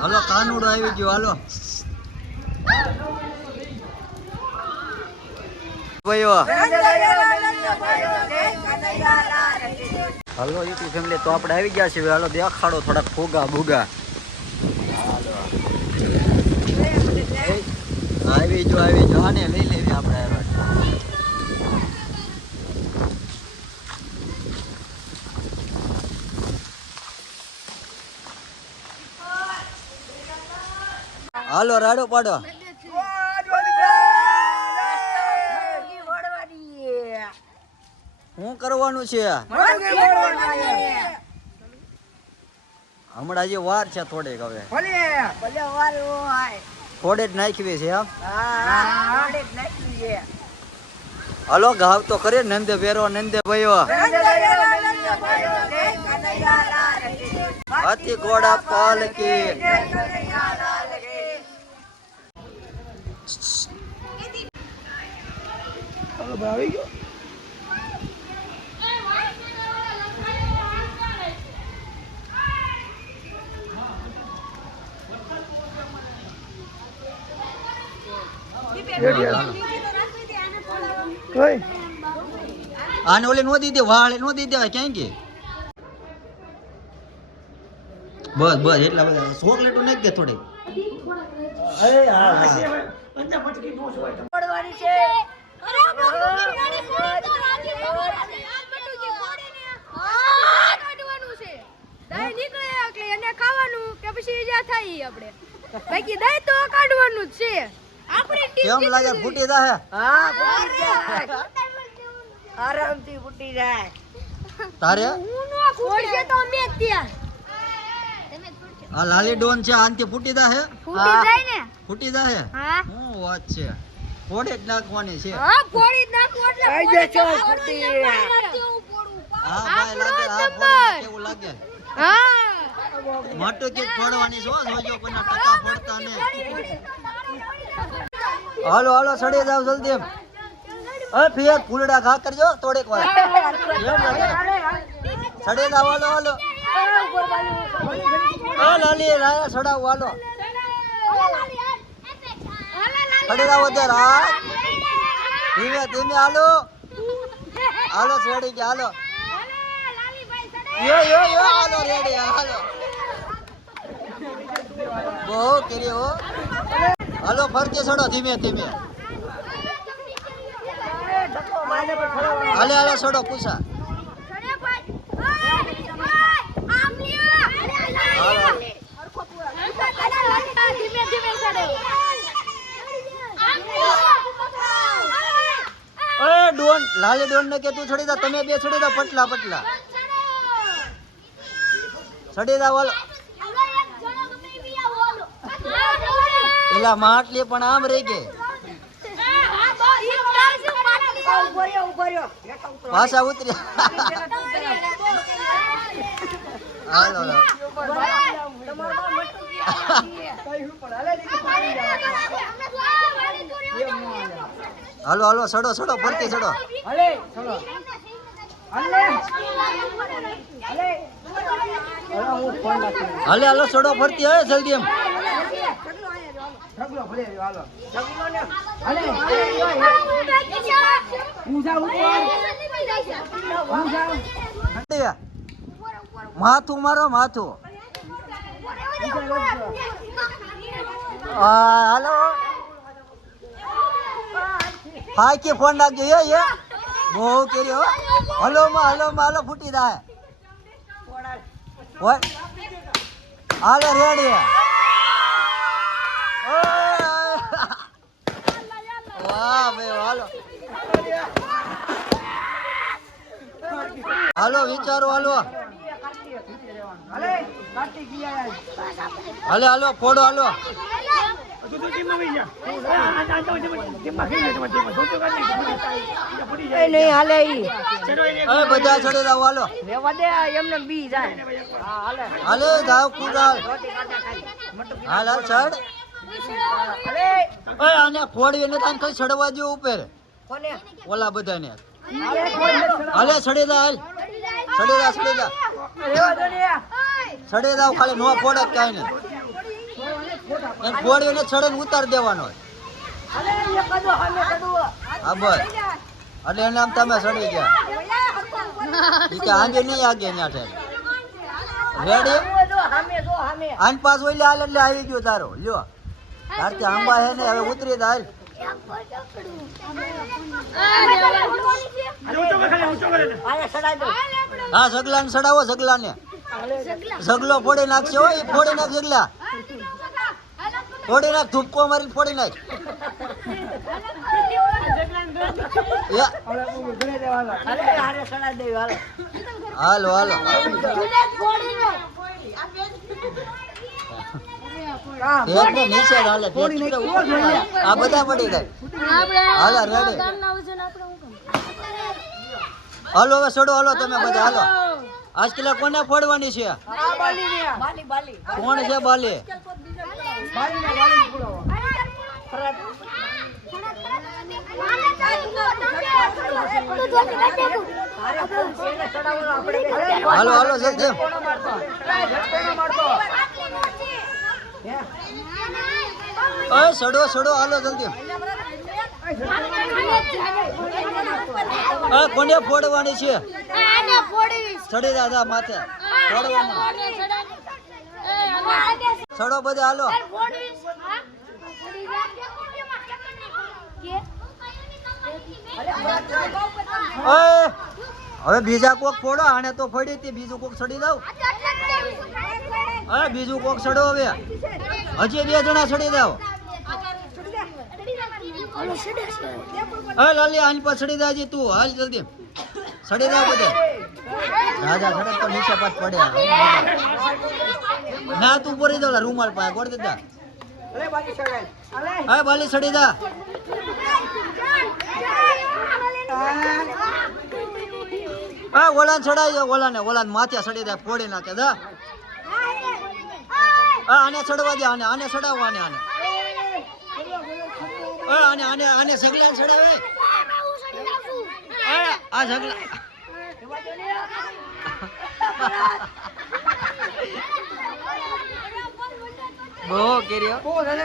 હાલો, કાનુડો આવી ગયો, હાલો. ભાઈઓ. હાલો, યુટ્યુબ ફેમિલી તો આપણે આવી ગયા છીએ. હાલો, દેખાડો થોડાક ફુગા ભૂગા આવી જો આવી જો. આને લઈ લેવી આપણે હવે. હાલો, રાડો પાડો. શું કરવાનું છે? હમણાં જે વાર છે થોડીક હવે. થોડે જ નાખવી છે હલો, ઘાવ તો કરે નંદે ભેરો નંદે ભાઈઓ હાથી ઘોડા પાલકી. આને ઓલી નો દીધી વાળ નો દીધી દેવાય ક્યાં કે બસ બસ એટલા બધા. ચોકલેટો નાખ દે થોડી બાકી દહીં તો કાઢવાનું જ છે આપણી કેમ લાગે ફૂટી જાહે આરામથી ફૂટી જાય. તારે? તો અમે ત્યાં આ લાલી ડોન છે આનથી ફૂટી જાય ફૂટી જાય ને. ફૂટી જાહે? હા. હું વાત છે? ફોડે જ નાખવાની છે. હા ફોડી જ નાખવું એટલે આઈ ફોડી છો જ ફૂટી? હા ભાઈ લાગે આ આપણો ફોડે નંબર. કેવું લાગે? હા. માટો કે ફોડવાની છો જોજો કોઈના ટકા ફોડતા ને હાલો હાલો સડી જાવ જલ્દી એમ. અ ફિયાર ફૂલડા ખા કરજો થોડેક વાર. સડે જાવ હાલો હાલો. હા લાલી લાયા સડાવ હાલો. સડી જાવ અત્યારે હા ધીમે ધીમે, હાલો. હાલો સડી કે હાલો. યો યો યો, હાલો, રેડી, હાલો. બહુ કરી હો. હાલો ફરતે ચડો ધીમે ધીમે. હાલે હાલે ચડો પૂછા ધીમે ધીમે ચડે એ ડોન, લાલી ડોન ને કે તું છડી દા, તમે બે છડી દા, પટલા પટલા. છડી દા, વાલો. એલા માટલી પણ આમ રહી કે. પાછા ઉતરી. હાલો હાલો હાલો ચડો ચડો ફરતી ચડો હલે હલે. ચડો ફરતી હવે જલ્દી એમ. માથું મારો માથું. હા હાલો. હા કે ફોન રાખજો એ એ બહુ કર્યો હલો માં હલો માં હાલો, ફૂટી જાય. હાલો, રેડી. વાહ, ભાઈ હાલો. હાલો, વિચારો, હાલો. હલે, હાલે, ફોડો, હાલો. નહીં હાલે બધા ચડી જાવ હાલો દે જાય હાલે હાલે હલે આને નથી આને ખાલી ચડવા જેવું ઉપર ઓલા બધાને હાલે કોઈ ચડી જા હાલ ચડી જા રેવા દો જાવ ખાલી નો ફોડે જ કાંઈ ને એમ ઘોડીને છડે ઉતાર દેવાનો એ હા, બસ. એટલે એને આમ તમે સડી ગયા. ઈ કે આગે નહીં આગે ન્યા છે. રેડી આન પાસ ઓલે હાલ એટલે આવી ગયો તારો. લ્યો. તારથી આંબા હે ને, હવે ઉતરી હાલ. હા સગલા ને સડાવો સગલા સગલો ફોડી નાખશે, હો, ઈ ફોડી નાખ સગલા ફોડી નાખ ધૂપકો મારીને ફોડી નાખ. હાલે હાલો. આ બધા પડી જાય. હાલો રેડી હાલો હવે છોડો હાલો તમે બધા હાલો. આજ કિલ્લા કોને ફોડવાની છે? કોણ છે બાલી. હાલો હાલો જલ્દી સડો સડો હાલો જલ્દી. કોને ફોડવાની છે? સડી દાદા માથે. ચડો બધા હાલો. હવે બીજા કોક ફોડો આને તો ફોડી હતી બીજું કોક ચડી દઉં હવે બીજું કોક ચડો હવે. હજી બે જણા ચડી દઉં હવે લાલી આની પર ચડી દાજી તું. હાલ જલ્દી. સડી ના બધે રાજા સડે તો નીચે પાછ પડે ના તું પૂરી દો રૂમાલ પાસે ગોળ દેતા અલે બાલી સડાઈ સડી દા હા ઓલાને ચડાઈ દો ઓલાને ઓલાન માથે સડી દે ફોડી નાખે દા હા આને ચડવા દે આને આને ચડાવો આને આને હા, આને આને આને સગલાને ચડાવે હા, આ બહુ કેર્યો હવે.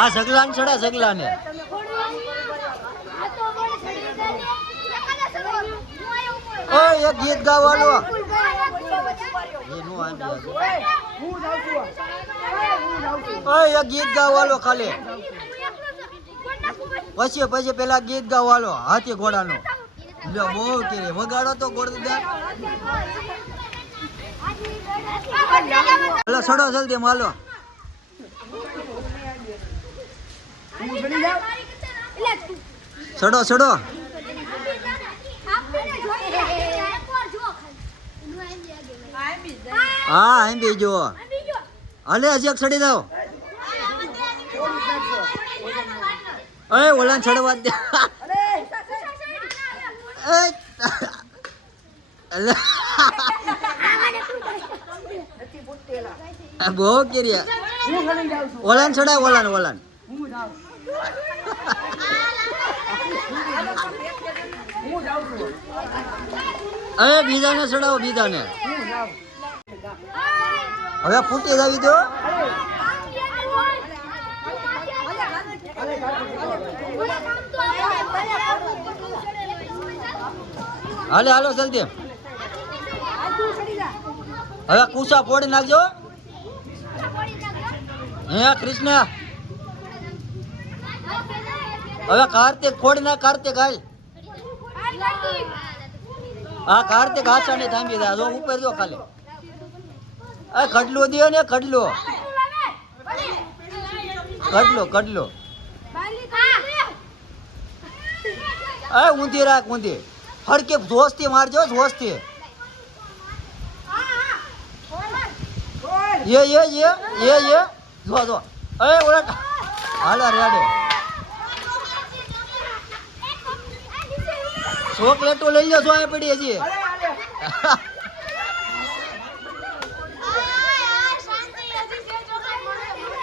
આ સગલાને ચડા સગલાને ઓય એક ગીત ગાવાનો. એ નો આંબી હશે. ઓય, હું જાઉં છું ઓય, હું જાઉં છું. ઓય એક ગીત ગાવાનો ખાલી. પછી પછી પેલા ગીત ગાવાનો હાથી ઘોડાનો. લ્યો બહુ કે વગાડો તો ગોળ દે હાલો, સડો જલ્દી માલો છડો ચડી સડો. હા હિન્દી જો હાલે, હજી એક સડી દો ઓય ઓલા ચડવા દે. બહુ કેરી હું ચડી જાઉં છું ઓલાન ચડાય ઓલાન ઓલાન. હવે બીજાને ચડાવો બીજાને. હવે ફૂટી જાવી દો હાલે હાલો જલ્દી. હવે કુસા ફોડી નાખજો. હે કૃષ્ણ. હવે કાર્તિક ફોડી ના કાર્તિક હાલ. હા કાર્તિક હાચાને થાંભી દે જો ઉપર જો ખાલી. આ કડલો દે ને કડલો કડલો કડલો એ ઊંધી રાખ ઊંધી. હડકે જોશથી મારજો જોશથી એ એ એ એ એ. જો જો. એ ઓલા હાલા રેડે. ચોકલેટો લઈ લો જોઈ પડી હજી.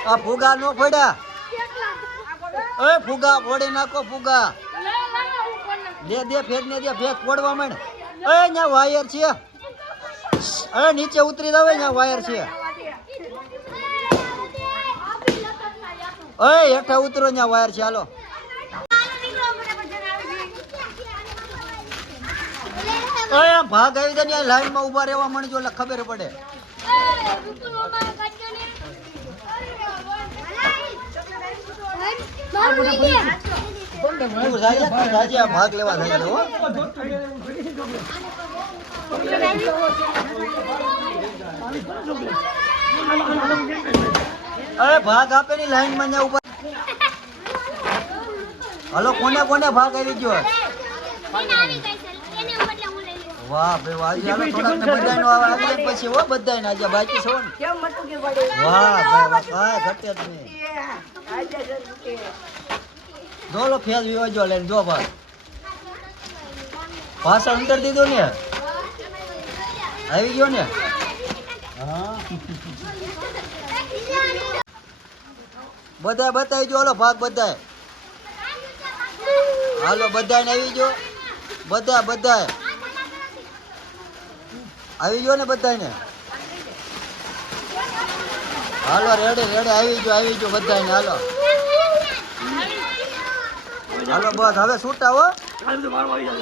આ ફુગા નો ફોડ્યા. એ ફુગા ફોડી નાખો ફુગા. દે દે ભેદ ને દે ભેદ પડવા માંડ. એ ન્યા વાયર છે. એ નીચે ઉતરી દવે ન્યા વાયર છે. એ હેઠા ઉતરો ન્યા વાયર છે. હાલો. ભાગ આવી જાય ને લાઈનમાં ઊભા રહેવા માંડજો એટલે ખબર પડે. મારું ભાગ લેવા અરે ભાગ આપે ની લાઈનમાં ઉપર હલો કોને કોને ભાગ આવી ગયો વાહ ભાઈ વાહ આજે થોડાક બધાયનો આવે આવી પછી હો બધાયને આજે બાકી છો ને કેમ મટુકી પડી વાહ ભાઈ વાહ ઘટે જ નહીં જો લો ફેસ વિવાજો લઈને જો ભાઈ. પાછળ અંતર દીધું ને? આવી ગયો ને? હા. બધા બતાવી જો હાલો ભાગ બધા હાલો બધા આવી ગયો. બધા, બધાય. આવી ગયો ને બધાય ને હાલો, રેડે રેડે, આવી ગયો આવી ગયો બધા ને હાલો. હાલો બસ હવે આવી હો